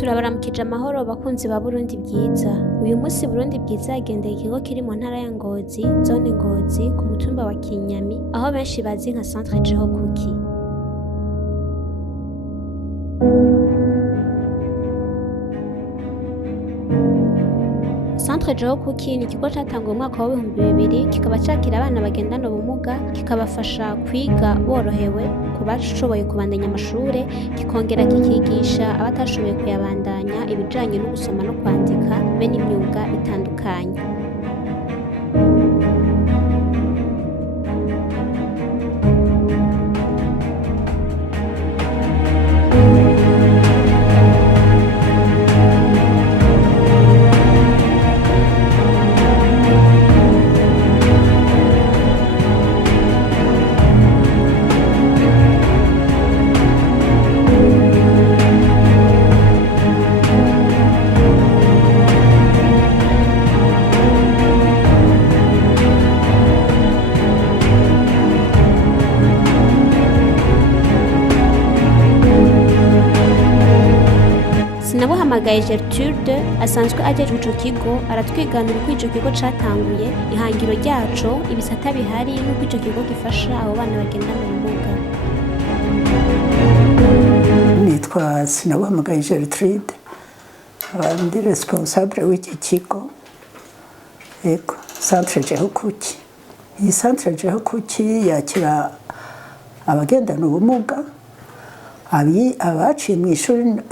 Turabaramukije amahoro bakunzi ba Burundi bwiza. Uyu munsi Burundi bwiza yagendeye ikigo kiri mu ntara ya Ngozi, zone Ngozi, ku mutumba wa Kinyami, aho benshi bazi nka Centre Jeho Kuki. Centre Jeho Kuki ni ikigo catanguye mu mwaka wa 2000, kikaba cakira abana bagendana ubumuga, kikabafasha kwiga borohewe ku bashoboye kubandanya amashure, kikongera kikigisha abatashoboye kuyabandanya ibijanye no gusoma no kwandika be n'imyuga itandukanye. Sinabuhamagaye Gertrude asanzwe ajejwe ico kigo aratwiganira uko ico kigo catanguye, ihangiro ryaco, ibisata bihari n'uko ico kigo gifasha abo bana bagendana ubumuga. Nitwa Sinabuhamagaye Gertrude, ndi responsable w'iki kigo, ego Centre Jeho Kuki. Iyi Centre Jeho Kuki yakira abagendana ubumuga, abaciye mw'ishuri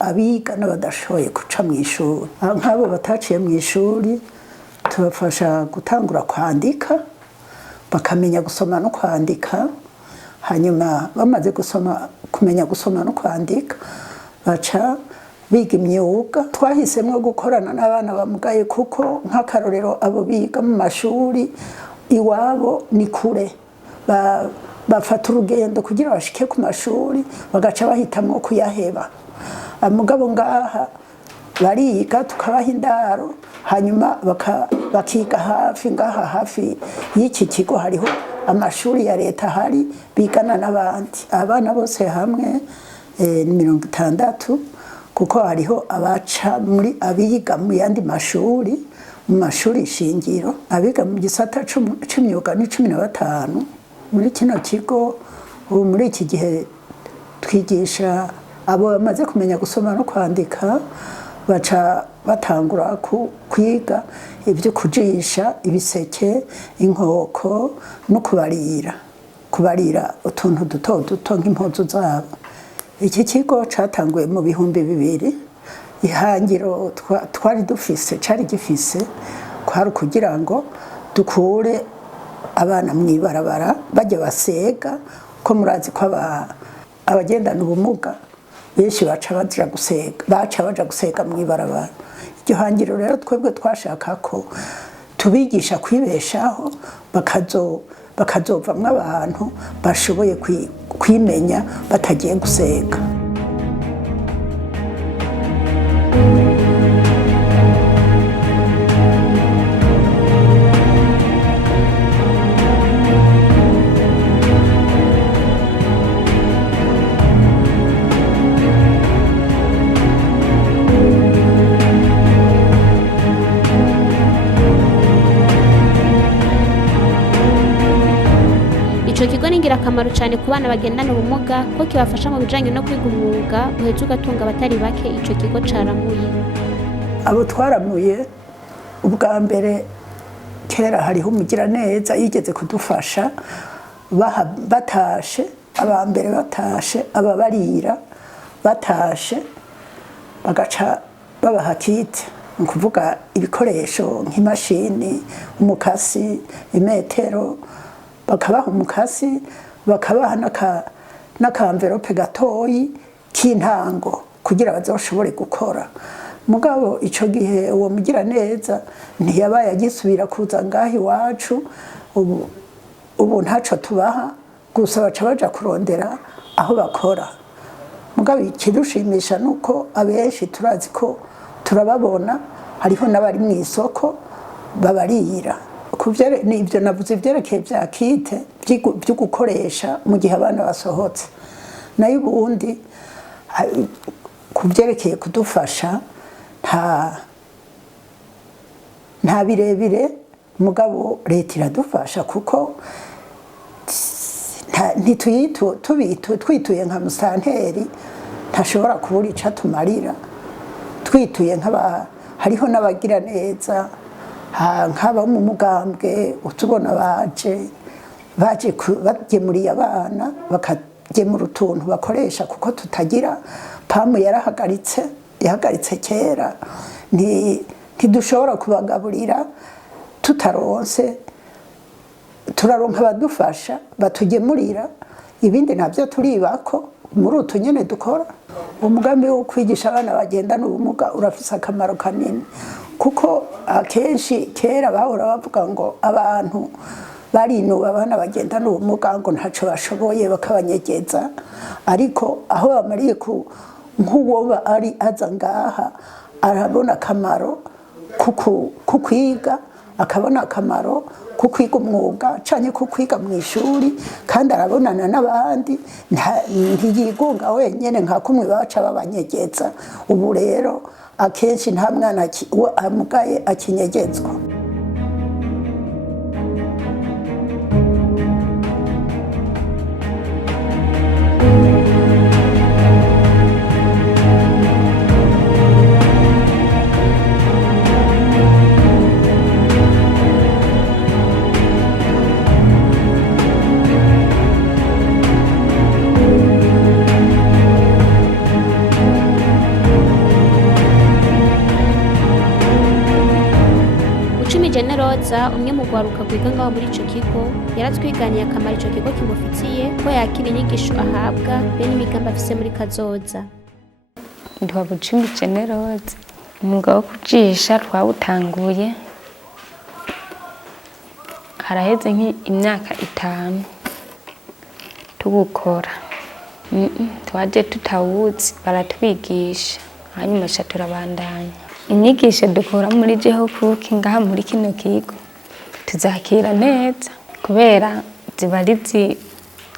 abiga n'abadashoboye guca mw'ishuri. Nk'abo bataciye mw'ishuri tubafasha gutangura kwandika, bakamenya gusoma no kwandika, hanyuma bamaze kumenya gusoma no kwandika baca biga imyuga. Twahisemwo gukorana n'abana bamugaye kuko nk'akarorero abo biga mu mashuri iwabo ni kure, bafata urugendo kugira bashike ku mashuri bagaca bahitamwo kuyaheba. Mugabo ngaha bariga tukabaha indaro, hanyuma bakiga hafi. Ngaha hafi y'iki kigo hariho amashuri ya leta hari bigana n'abandi. Abana bose hamwe ni 60, kuko hariho abiga mu yandi mashuri, mu mashuri shingiro, abiga mu gisata c'imyuga ni 15. Muri kino kigo ubu muri iki gihe twigisha abo bamaze kumenya gusoma no kwandika, baca batangura kwiga ibyo kujisha ibiseke, inkoko no kubarira utuntu duto nk'impuzu zabo. Iki kigo catanguye mu 2000. Ihangiro twari dufise cari gifise kwari kugira ngo dukure abana mw'ibarabara bajya basega, ko murazi ko abagendana ubumuga benshi baca baja gusega mw'ibarabara. Iryo hangiro rero twebwe twashaka ko tubigisha kwibeshaho, bakazovamwo abantu bashoboye kwimenya batagiye gusega. Ico kigo ni ngirakamaro cyane ku bana bagendana ubumuga ko kibafasha mu bijanye no kwiga umwuga uheza ugatunga abatari bake. Ico kigo caramuye abo twaramuye ubwa mbere. Kera hariho umugiraneza yigeze kudufasha batashe, abambere batashe, ababarira batashe bagaca babaha kite, ni kuvuga ibikoresho nk'imashini, umukasi, imetero, bakabaha umukasi, bakabaha n'akamverope gatoyi k'intango kugira bazoshobore gukora. Mugabo ico gihe uwo mugiraneza ntiyabaye agisubira kuza ngaho iwacu. Ubu ntaco tubaha, gusa baca baja kurondera aho bakora. Mugabo ikidushimisha nuko abenshi turazi ko turababona, hariho n'abari mw'isoko babarira. Ni ibyo navuze ivyerekeye vya kite byo gukoresha mu gihe abana basohotse. Nayo ubundi ku byerekeye kudufasha nta birebire, mugabo leta iradufasha kuko twituye nka musanteri ntashobora kubura ico atumarira, twituye hariho n'abagira neza nk'aba mu mugambwe utubona baje bagemuriye abana bakagemura utuntu bakoresha kuko tutagira pamu yahagaritse kera, ntidushobora kubagaburira tutaronse, turaronka abadufasha batugemurira, ibindi nabyo turibako muri utu nyene dukora. Umugambi wo kwigisha abana bagendana ubumuga urafise akamaro kanini kuko akenshi kera bahora bavuga ngo abantu barinuba abana bagendana ubumuga ngo ntaco bashoboye bakabanyegeza, ariko aho bamariye nk'uwo ari aza ngaha arabona akamaro kukwiga, akabona akamaro kukwiga umwuga canke kukwiga mu ishuri, kandi arabonana n'abandi, ntiyigunga wenyene nka kumwe baca babanyegeza. Ubu rero akenshi nta mwana amugaye akinyegezwa. Generoza umwe mu gwaruka kwiga ngaho muri ico kigo yaratwiganiye akamaro ico kigo kimufitiye ko yakira inyigisho ahabwa be n'imigambi afise muri kazoza. Ndwa Bucumi Generoza, umwuga wo kujisha twawutanguye haraheze nk'imyaka 5 tugukora. Twaje tutawuzi baratwigisha hanyuma turabandanya. Inyigisho dukora muri jeho kuki ngaha muri kino kigo tuzakira neza kubera zibarizi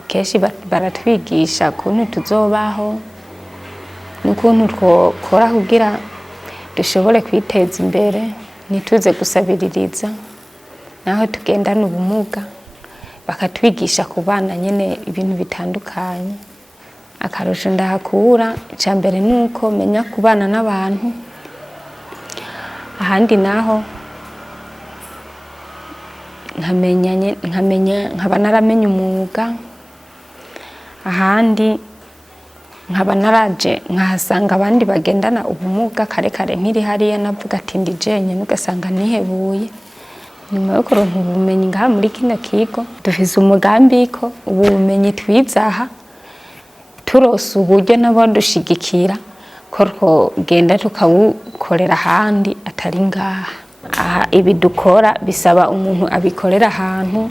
keshi baratwigisha kuntu tuzobaho n'ukuntu twokora kugira dushobore kwiteza imbere, nituze gusabiririza naho tugendana ubumuga, bakatwigisha kubana nyene ibintu bitandukanye. Akarusho ndahakura icambere nuko menya kubana n'abantu, ahandi naho nkaba naramenya umwuga, ahandi nkaba naraje nkahasanga abandi bagendana ubumuga kare nkiri hariya navuga ati ndi jenyene, ugasanga nihebuye. Nyuma yo kuronka ubumenyi ngaha muri kino kigo dufise umugambi ko ubumenyi twizaha turose uburyo n'abadushigikira ko genda tukawukorera ahandi atari ngaha. Aha ibi dukora bisaba umuntu abikorera ahantu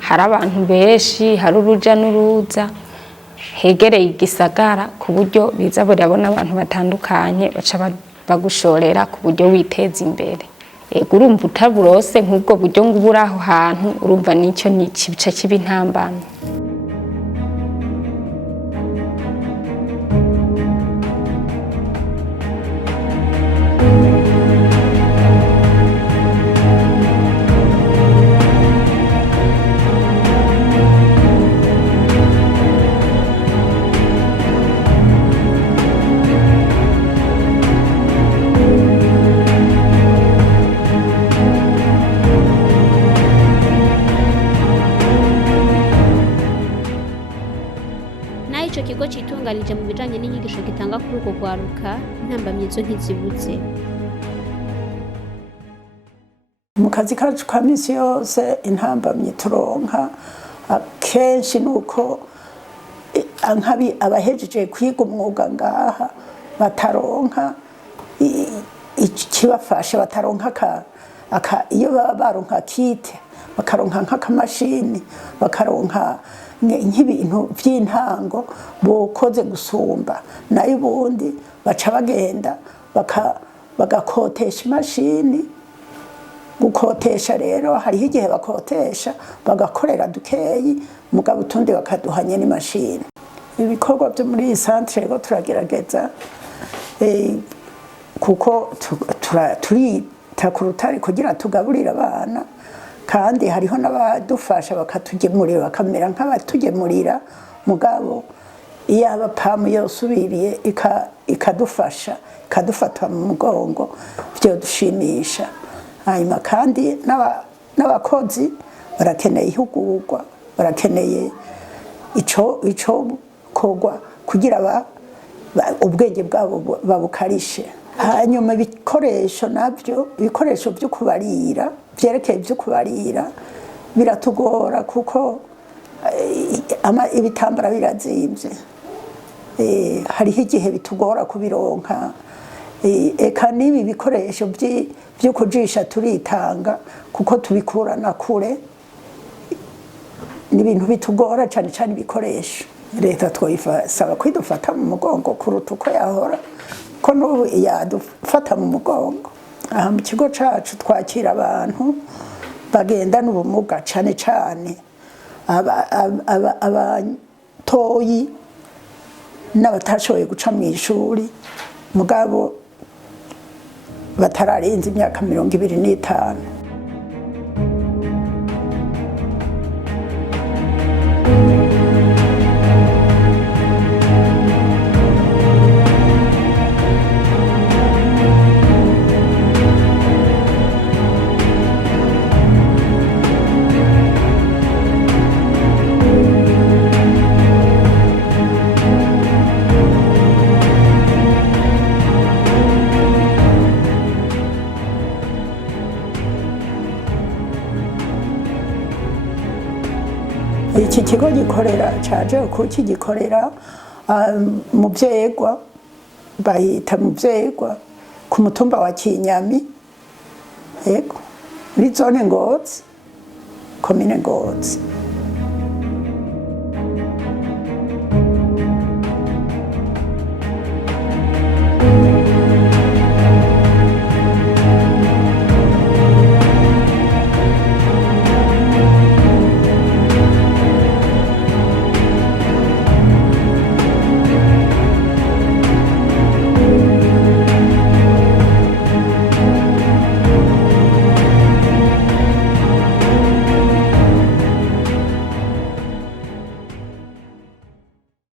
hari abantu benshi, hari uruja n'uruza, hegereye igisagara ku buryo biza burabona abantu batandukanye baca bagushorera ku buryo witeza imbere. Ego urumva utaburose nk'ubwo buryo ngubura aho hantu, urumva nicyo kibica kibintambana. Ico kigo citunganije mu bijanye n'inyigisho gitanga kuri uko gwaruka, intambamyizo ntizibuze. Mu kazi kacu ka misi yose intambamyi turonka akenshi nuko abahejeje kwiga umwuga ngaha bataronka ikibafasha, bataronka iyo baba baronka kite bakaronka nk'akamashini, bakaronka nk'ibintu by'intango bokoze gusumba, nayo ubundi baca bagenda bagakotesha imashini. Gukotesha rero hariho igihe bakotesha bagakorera dukeyi, mugabo utundi bakaduhanye n'imashini. ibikorwa byo muri iyi santere rero turagerageza kuko turita ku rutare kugira tugaburire abana kandi hariho n'abadufasha bakatugemurira bakamera nk'abatugemurira mugabo iyo abapamu yose ubiriye ikadufasha ikadufata mu mugongo byo dushimisha hanyuma kandi n'abakozi barakeneye ihugurwa barakeneye ico kogwa kugira ubwenge bwabo babukarishe hanyuma ibikoresho nabyo ibikoresho byo kubarira byerekeye byo kubarira biratugora kuko ibitambara birazimvye hariho igihe bitugora kubironka eka n'ibi bikoresho byo kujisha turitanga kuko tubikurana kure n'ibintu bitugora cyane cyane ibikoresho leta twayisaba kwidufata mu mugongo kuruta uko yahora ko n'ubu yadufata mu mugongo aha mu kigo cacu twakira abantu bagendana ubumuga cyane cyane abatoyi n'abatashoboye guca mu ishuri mugabo batararenza imyaka 25. Iki kigo gikorera caje kuki gikorera mu Vyegwa bahita mu Vyegwa ku mutumba wa Kinyami yego muri zone Ngozi komine Ngozi.